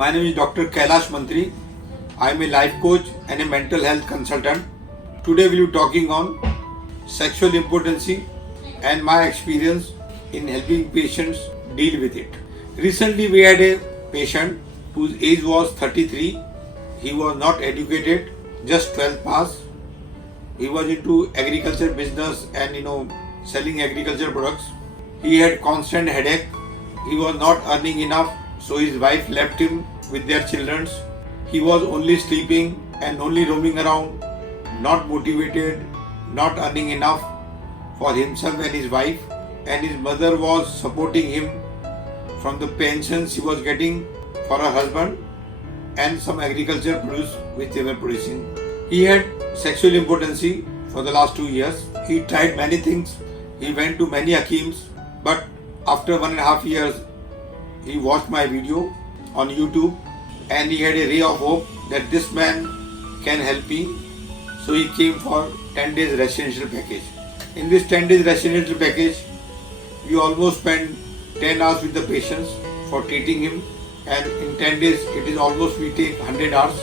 My name is Dr Kailash Mantry. I am a life coach and a mental health consultant. Today we will be talking on sexual impotency and my experience in helping patients deal with it. Recently we had a patient whose age was 33. He was not educated, just 12th pass. He was into agriculture business and selling agriculture products. He had constant headache. He was not earning enough, so his wife left him with their children. He was only sleeping and only roaming around, not motivated, not earning enough for himself and his wife, and his mother was supporting him from the pensions she was getting for her husband and some agriculture produce which they were producing. He had sexual impotency for the last 2 years. He tried many things. He went to many hakims, but after 1.5 years, he watched my video on YouTube and he had a ray of hope that this man can help me. So he came for 10 days residential package. In this 10 days residential package, we almost spend 10 hours with the patients for treating him, and in 10 days it is almost we take 100 hours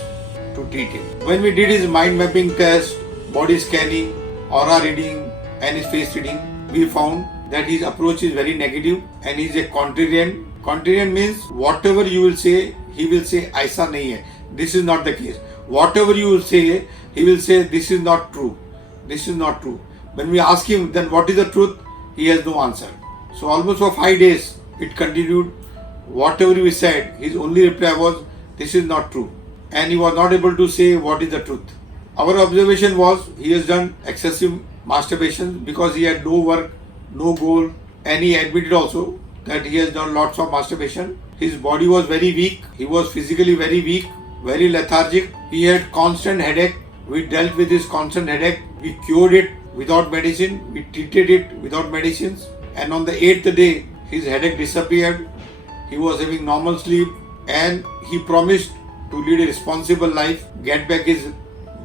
to treat him. When we did his mind mapping test, body scanning, aura reading and his face reading, we found that his approach is very negative and he is a contrarian. Contrarian means whatever you will say, he will say aisa nahi hai. This is not the case. Whatever you will say, he will say this is not true. This is not true. When we ask him then what is the truth, he has no answer. So almost for 5 days it continued. Whatever we said, his only reply was this is not true, and he was not able to say what is the truth. Our observation was he has done excessive masturbation because he had no work, no goal, and he admitted also that he has done lots of masturbation. His body was very weak. He was physically very weak, very lethargic. He had constant headache. We dealt with his constant headache. We cured it without medicine. We treated it without medicines. And on the 8th day, his headache disappeared. He was having normal sleep, and he promised to lead a responsible life, get back his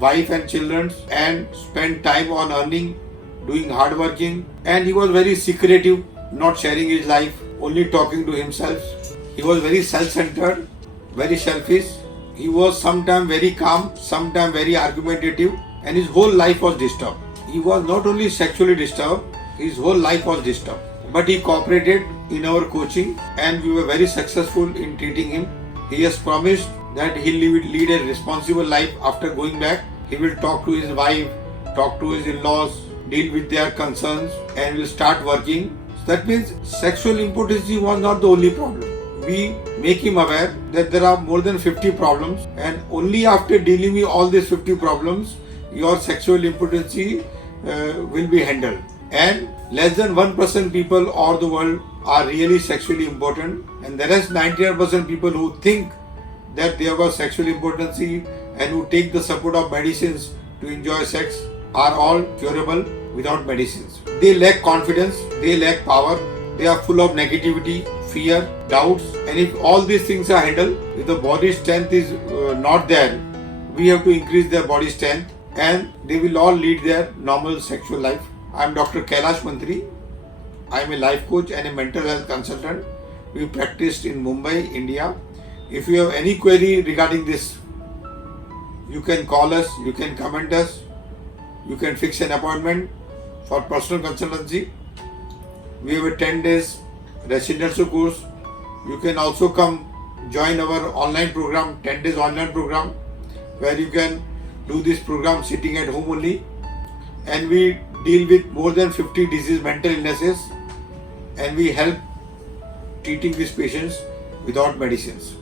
wife and children, and spend time on earning, doing hard working. And he was very secretive, not sharing his life, only talking to himself. He was very self-centered, very selfish. He was sometimes very calm, sometimes very argumentative, and his whole life was disturbed. He was not only sexually disturbed, his whole life was disturbed. But he cooperated in our coaching and we were very successful in treating him. He has promised that he will lead a responsible life after going back. He will talk to his wife, talk to his in-laws, deal with their concerns, and will start working. So that means sexual impotency was not the only problem. We make him aware that there are more than 50 problems, and only after dealing with all these 50 problems, your sexual impotency will be handled. And less than 1% people all the world are really sexually impotent, and the rest 99% people who think that they have a sexual impotency and who take the support of medicines to enjoy sex are all curable without medicines. They lack confidence, they lack power, they are full of negativity, fear, doubts, and if all these things are handled, if the body strength is not there, we have to increase their body strength and they will all lead their normal sexual life. I am Dr. Kailash Mantry. I am a life coach and a mental health consultant. We practiced in Mumbai, India. If you have any query regarding this, you can call us, you can comment us, you can fix an appointment for personal consultancy. We have a 10 days residential course. You can also come join our online program, 10 days online program, where you can do this program sitting at home only. And we deal with more than 50 disease mental illnesses, and we help treating these patients without medicines.